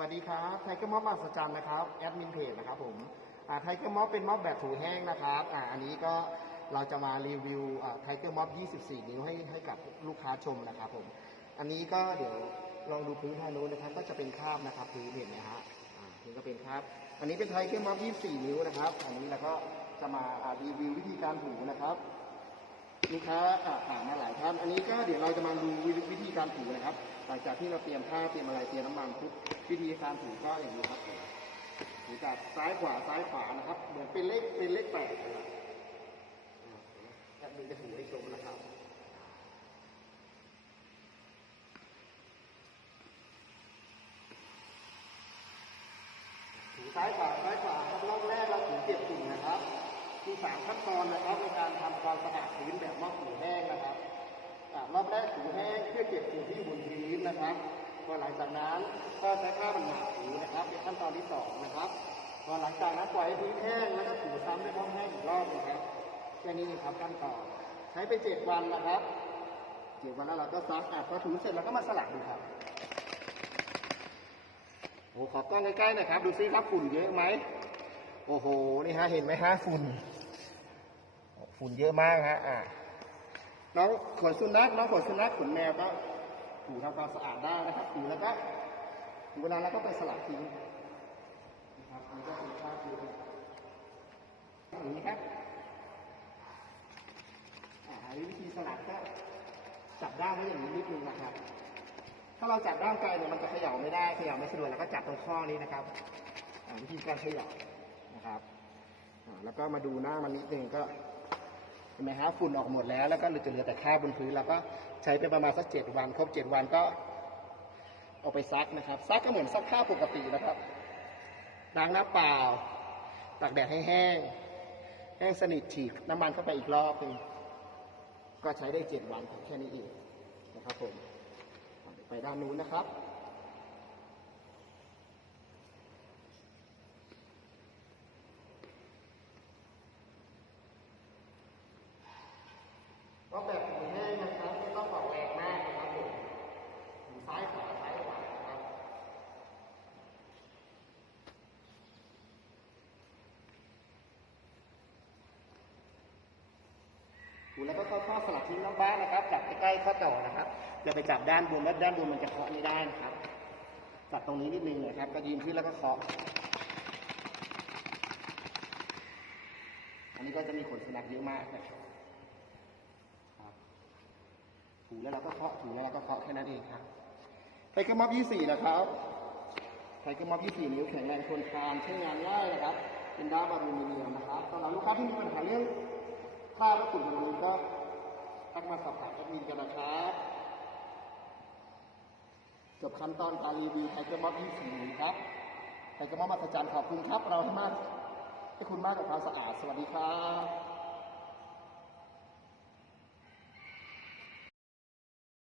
วัสดีครับไทเกอร์ม็อบมหัศจรรย์นะครับแอดมินเพจนะครับผมไทเกอร์ม็อบเป็นม็อบแบบถูแห้งนะครับอ่าอันนี้ก็เราจะมารีวิวไทเกอร์ม็อบ24 นิ้วให้ให้กับลูกค้าชมนะครับผม อันนี้ก็เดี๋ยวลองดูพื้นทางนู้นนะครับ ก็จะเป็นคราบนะครับพื้นเห็นไหมฮะอ่าพื้นก็เป็นคราบ อันนี้เป็นไทเกอร์ม็อบ24 นิ้วนะครับ อันนี้เราก็จะมาอ่ารีวิววิธีการถูนะครับ ลูกค้าอ่าถามมาหลายท่าน อันนี้ก็เดี๋ยวเราจะมาดูวิธีการถูนะครับ หลังจากที่เราเตรียมผ้าเตรียมอะไรเตรียมน้ำมันปุ๊บวิธีการถูก็อย่างนี้ครับถูจากซ้ายขวาซ้ายขวานะครับ เหมือนเป็นเลขเป็นเลขแปดนะครับอ่าแอดมินจะถูให้ชมนะครับถูซ้ายขวาซ้ายขวา สามขั้นตอนนะครับในการทำความสะอาดพื้นแบบมอกถูแห้งนะครับรอบแรกถูแห้งเพื่อเก็บฝุ่นที่บนพื้นนะครับพอหลังจากนั้นก็ใช้ผ้าบรรหนาถูนะครับเป็นขั้นตอนที่สองนะครับพอหลังจากนั้นปล่อยให้พื้นแห้งแล้วก็ถูซ้ำด้วยม้องแห้งอีกรอบนะครับแค่นี้ครับขั้นตอนใช้ไปเจ็ดวันนะครับเจ็ดวันแล้วเราก็ซักอะพอถูเสร็จเราก็มาสลักดูครับโอ้ขอกล้องใกล้ๆหน่อยครับ ดูซิครับฝุ่นเยอะไหม โอ้โห นี่ฮะ เห็นไหมฮะ ฝุ่น ฝุ่นเยอะมากฮะอะน้องขนสุนัขน้องขนสุนัขขนแมวก็ถูทำความสะอาดได้นะครับถูแล้วก็ถึงเวลาแล้วก็ไปสลัดทิ้งนะครับอันนี้ก็เป็นค่าคืออย่างนี้ครับอ่าวิธีสลัดก็จับด้ามไว้อย่างนี้นิดนึงนะครับ ถ้าเราจับด้ามไกลเนี่ยมันจะเขย่าไม่ได้เขย่าไม่สะดวกแล้วก็จับตรงข้อนี้นะครับอ่าวิธีการเขย่านะครับอ่าแล้วก็มาดูหน้ามันนิดนึงก็ เห็นไหมฮะฝุ่นออกหมดแล้วแล้วก็เหลือจะเหลือแต่คราบบนพื้นแล้วก็ใช้ไปประมาณสักเจ็ดวัน ครบเจ็ดวันก็เอาไปซักนะครับซักก็เหมือนซักผ้าปกตินะครับล้างน้ำเปล่าตากแดดให้แห้ง แห้งสนิทฉีดน้ำมันเข้าไปอีกรอบหนึงก็ใช้ได้เจ็ดวันแค่นี้เองนะครับผมไปด้านนู้นนะครับ ก็แบบหมูแห้งนะครับไม่ต้องออกแรงมากนะครับผมหมูซ้ายขวาซ้ายขวานะครับถูแล้วก็เข้อสลับทิ้งน้ำบ้านนะครับจับใกล้ๆข้อต่อนะครับอย่าไปจับด้านบนแล้วด้านบนมันจะเคาะไม่ได้นะครับจับตรงนี้นิดนึงนะครับ ก็ยืนขึ้นแล้วก็เคาะอันนี้ก็จะมีขนสุนัขเยอะมากนะครับ ถูแล้วเราก็เคาะถูแล้วเราก็เคาะแค่นั้นเองครับไทเกอร์ม็อบ24นะครับไทเกอร์ม็อบ24นิ้วแข็งแรงทนทานใช้งานง่ายนะครับ เป็นด้ามอลูมิเนียมนะครับสำหรับลูกค้าที่มีปัญหาเรื่องค่าและฝุ่นบนนี้ก็ทักมาสอบถามแอดมินกันนะครับจบขั้นตอนการรีวิวไทเกอร์ม็อบ24นิ้วครับไทเกอร์ม็อบมาสจันขอบคุณครับ เราให้มากให้คุณมากกับความสะอาด สวัสดีครับ